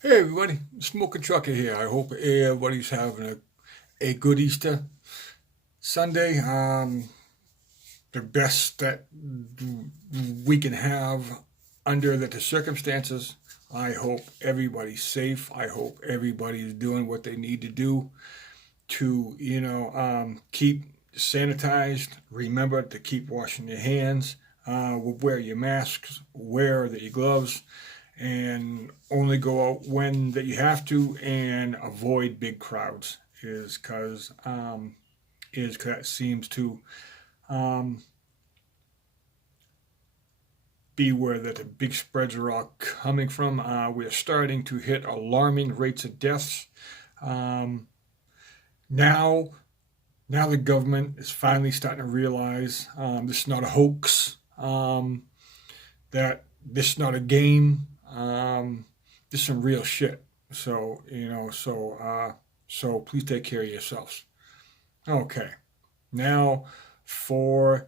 Hey everybody, Smoking Trucker here. I hope everybody's having a good Easter Sunday. The best that we can have under the circumstances. I hope everybody's safe. I hope everybody's doing what they need to do to, keep sanitized. Remember to keep washing your hands. Wear your masks. Wear your gloves and only go out when that you have to and avoid big crowds is because that seems to um, be where the big spreads are all coming from. We're starting to hit alarming rates of deaths. Um, now, now the government is finally starting to realize this is not a hoax. That this is not a game. This is some real shit. So please take care of yourselves. Okay, now for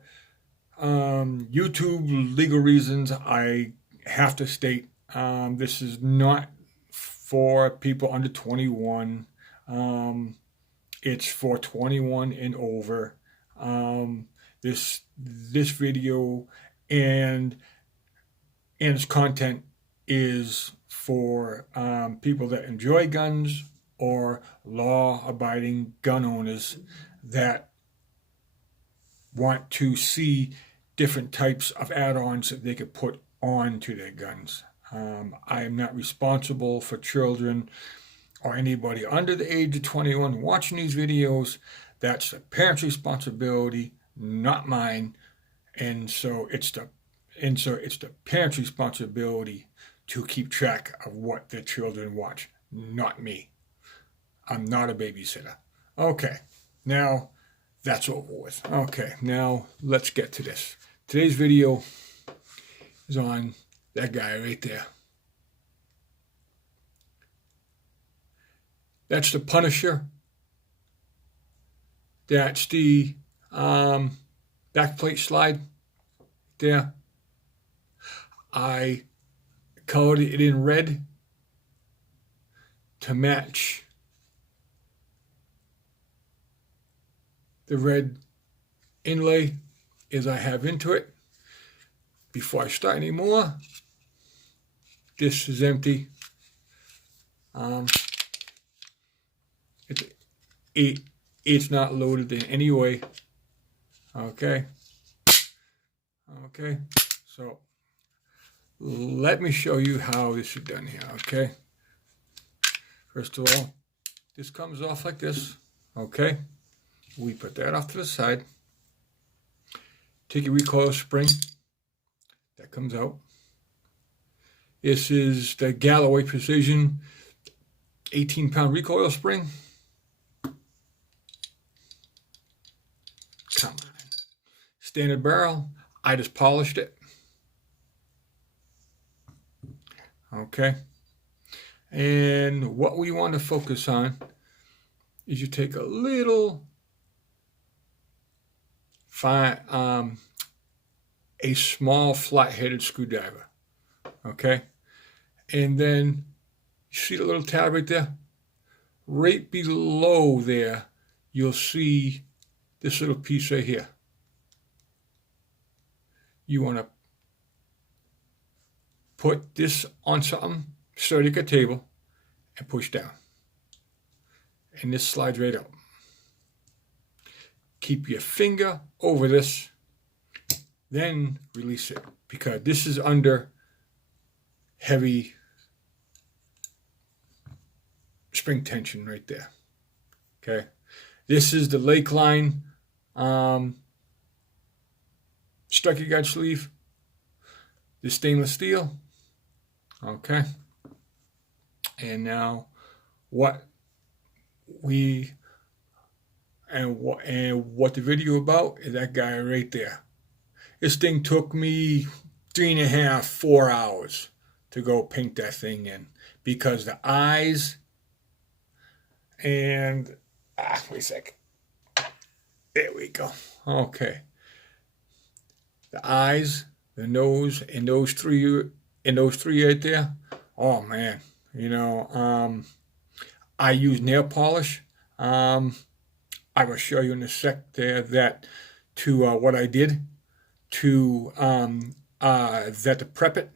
YouTube legal reasons, I have to state this is not for people under 21. It's for 21 and over. This video and its content is for people that enjoy guns or law-abiding gun owners that want to see different types of add-ons that they could put onto their guns. I am not responsible for children or anybody under the age of 21 watching these videos. That's the parents' responsibility, not mine. And so it's the parents' responsibility to keep track of what their children watch, not me. I'm not a babysitter. Okay, now that's over with. Okay, now let's get to this. Today's video is on that guy right there. That's the Punisher. That's the backplate slide there. I colored it in red to match the red inlay as I have into it. Before I start anymore, this is empty. It's not loaded in any way. Okay. So let me show you how this is done here. Okay. First of all, this comes off like this. Okay. We put that off to the side. Take your recoil spring. That comes out. This is the Galloway Precision 18-pound recoil spring. Come on. Standard barrel. I just polished it. Okay. And what we want to focus on is you take a little a small flat-headed screwdriver. Okay. And then you see the little tab right there? Right below there, you'll see this little piece right here. You want to put this on something sturdy like a table and push down. And this slides right out. Keep your finger over this, then release it, because this is under heavy spring tension right there. Okay. This is the Lakeline striker guide sleeve. This stainless steel. Okay. And now what the video about is that guy right there. This thing took me 3.5, 4 hours to go paint that thing in, because the eyes and wait a sec. There we go. Okay. The eyes, the nose, and those three right there. Oh man, I use nail polish. I will show you in a sec there that to what I did to to prep it,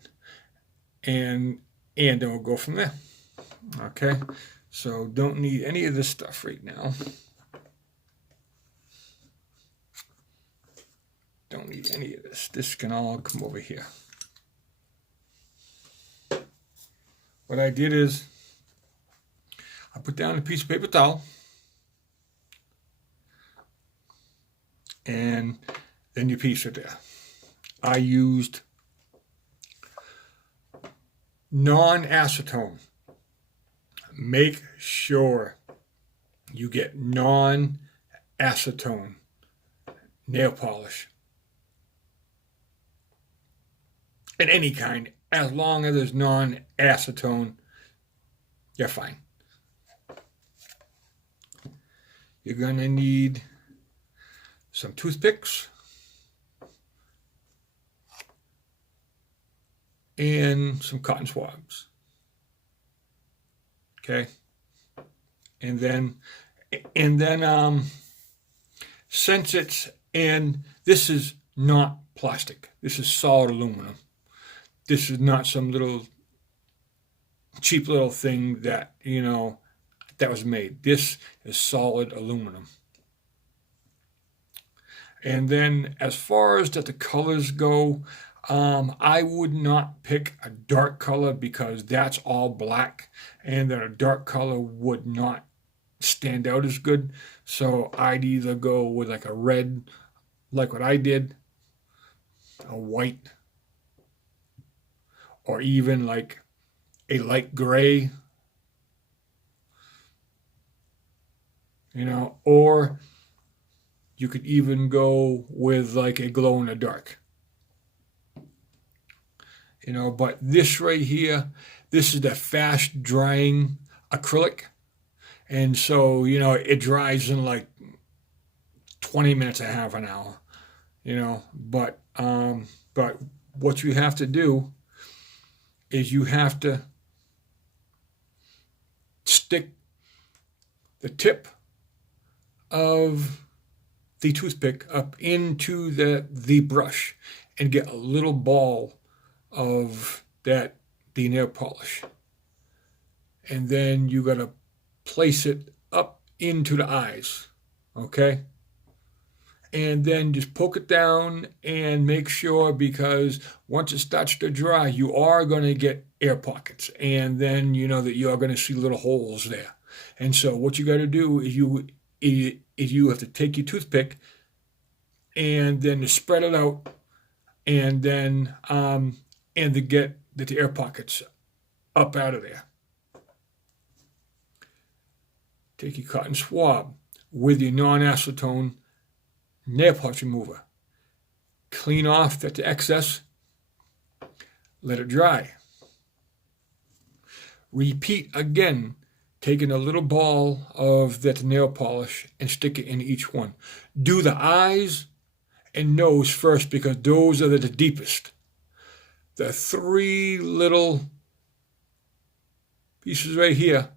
and then we'll go from there. Okay, so don't need any of this stuff right now. Don't need any of this. This can all come over here. What I did is I put down a piece of paper towel, and then you piece it there. I used non-acetone. Make sure you get non-acetone nail polish. In any kind, as long as there's non-acetone, you're fine. You're going to need some toothpicks and some cotton swabs. Okay, and then since it's, and this is not plastic, this is solid aluminum. This is not some little cheap little thing that that was made. This is solid aluminum. And then as far as that the colors go, I would not pick a dark color because that's all black, and then a dark color would not stand out as good. So I'd either go with like a red, like what I did, a white, or even like a light gray, or you could even go with like a glow in the dark. But this right here, this is the fast drying acrylic. And so, it dries in like 20 minutes, a half an hour, but what you have to do is you have to stick the tip of the toothpick up into the brush and get a little ball of the nail polish, and then you got to place it up into the eyes, okay? And then just poke it down and make sure, because once it starts to dry, you are going to get air pockets, and then that you are going to see little holes there. And so what you got to do is you have to take your toothpick and then to spread it out, and then and to get the air pockets up out of there. Take your cotton swab with your non-acetone nail polish remover. Clean off the excess. Let it dry. Repeat again, taking a little ball of that nail polish and stick it in each one. Do the eyes and nose first because those are the deepest. The three little pieces right here,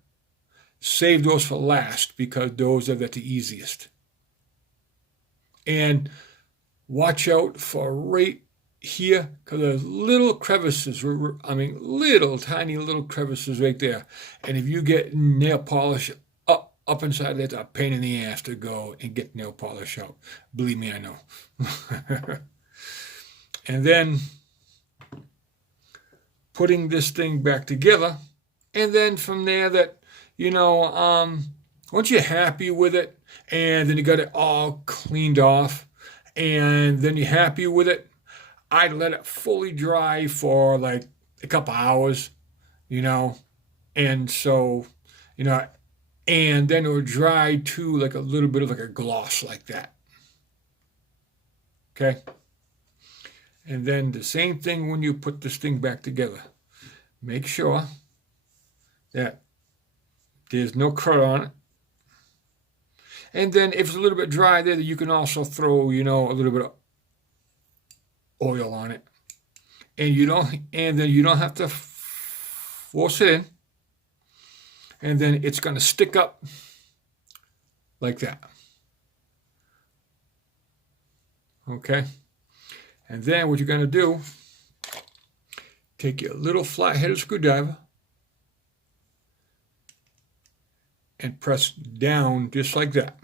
save those for last because those are the easiest. And watch out for right here because there's little crevices, little tiny little crevices right there. And if you get nail polish up inside there, it's a pain in the ass to go and get nail polish out. Believe me, I know. And then putting this thing back together, and then from there once you're happy with it, and then you got it all cleaned off, and then you're happy with it, I'd let it fully dry for like a couple hours, and so, and then it would dry to like a little bit of like a gloss like that. Okay. And then the same thing when you put this thing back together. Make sure that there's no crud on it. And then if it's a little bit dry there, you can also throw, a little bit of oil on it. And then you don't have to force it in. and then it's going to stick up like that. Okay, and then what you're going to do, take your little flat-headed screwdriver and press down just like that.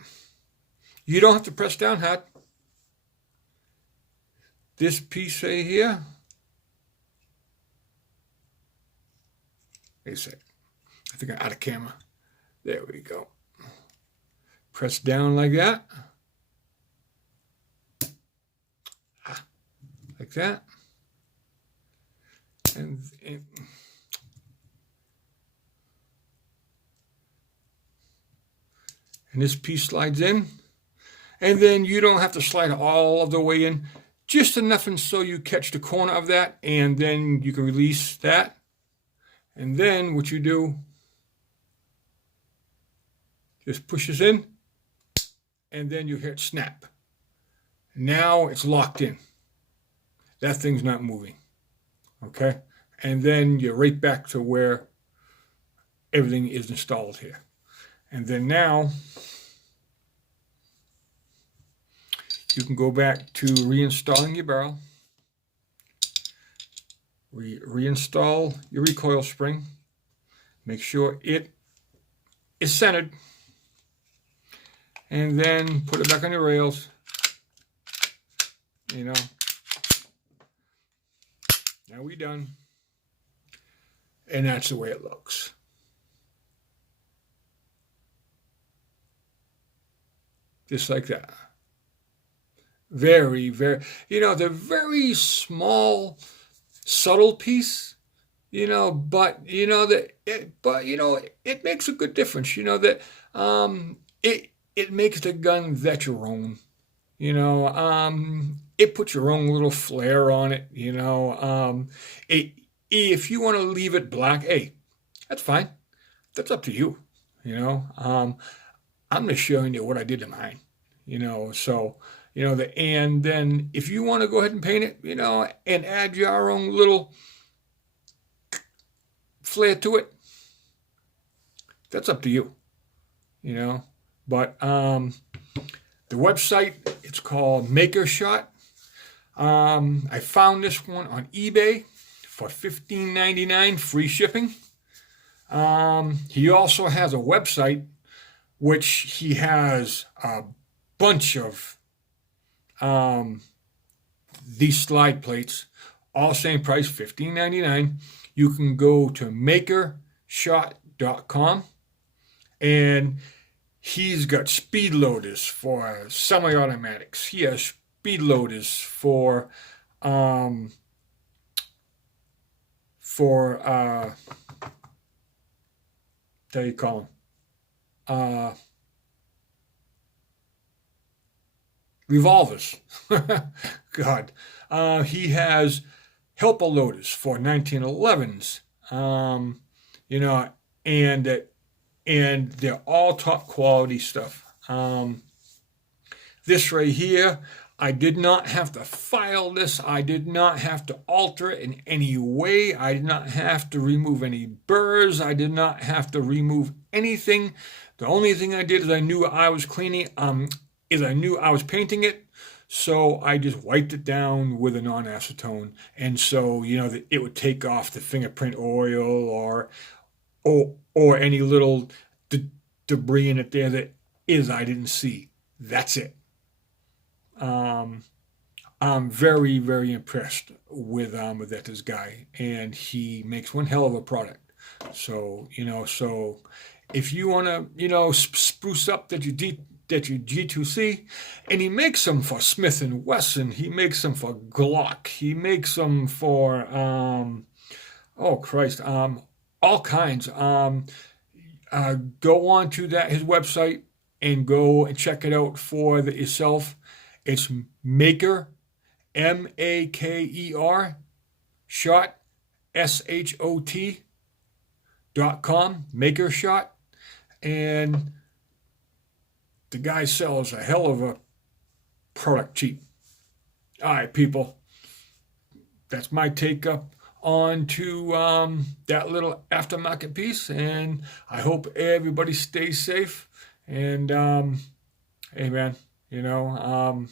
You don't have to press down hard. This piece right here, wait a sec. I think I'm out of camera. There we go. Press down like that. Like that. And this piece slides in. And then you don't have to slide it all of the way in. Just enough and so you catch the corner of that, and then you can release that. And then what you do, just pushes in, and then you hit snap. Now it's locked in. That thing's not moving. Okay? And then you're right back to where everything is installed here. And then now you can go back to reinstalling your barrel. Reinstall your recoil spring. Make sure it is centered. And then put it back on your rails. You know. Now we're done. And that's the way it looks. Just like that. Very, very, they're very small, subtle piece, but it makes a good difference. That it makes the gun that your own. It puts your own little flair on it. If you want to leave it black, hey, that's fine. That's up to you. I'm just showing you what I did to mine. So. And then if you want to go ahead and paint it, and add your own little flair to it, that's up to you, But the website, it's called Maker Shot. I found this one on eBay for $15.99, free shipping. He also has a website, which he has a bunch of these slide plates, all same price, $15.99. You can go to makershot.com, and he's got speed loaders for semi-automatics. He has speed loaders for what do you call them? Revolvers. God. He has helper loaders for 1911s. And they're all top quality stuff. This right here, I did not have to file this. I did not have to alter it in any way. I did not have to remove any burrs. I did not have to remove anything. The only thing I did is I knew I was cleaning, I knew I was painting it, so I just wiped it down with a non-acetone, and so that it would take off the fingerprint oil or any little debris in it there that I didn't see. That's it. I'm very, very impressed with this guy, and he makes one hell of a product. So so if you want to spruce up that you G2c, and he makes them for Smith and Wesson. He makes them for Glock. He makes them for all kinds. Go on to his website and go and check it out for yourself. It's Maker, Maker, Shot, SHOT.com, Maker Shot, and the guy sells a hell of a product cheap. All right, people. That's my take up on to that little aftermarket piece. And I hope everybody stays safe. And hey, man, you know,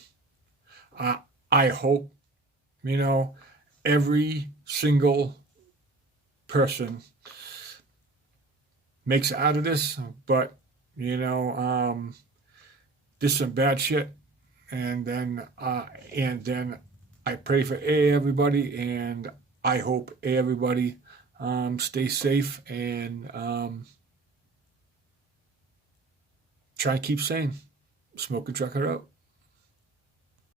I hope, you know, every single person makes it out of this. But, you know, this is some bad shit. And then I pray for everybody, and I hope everybody stays safe, and try to keep sane. Smoking trucker out.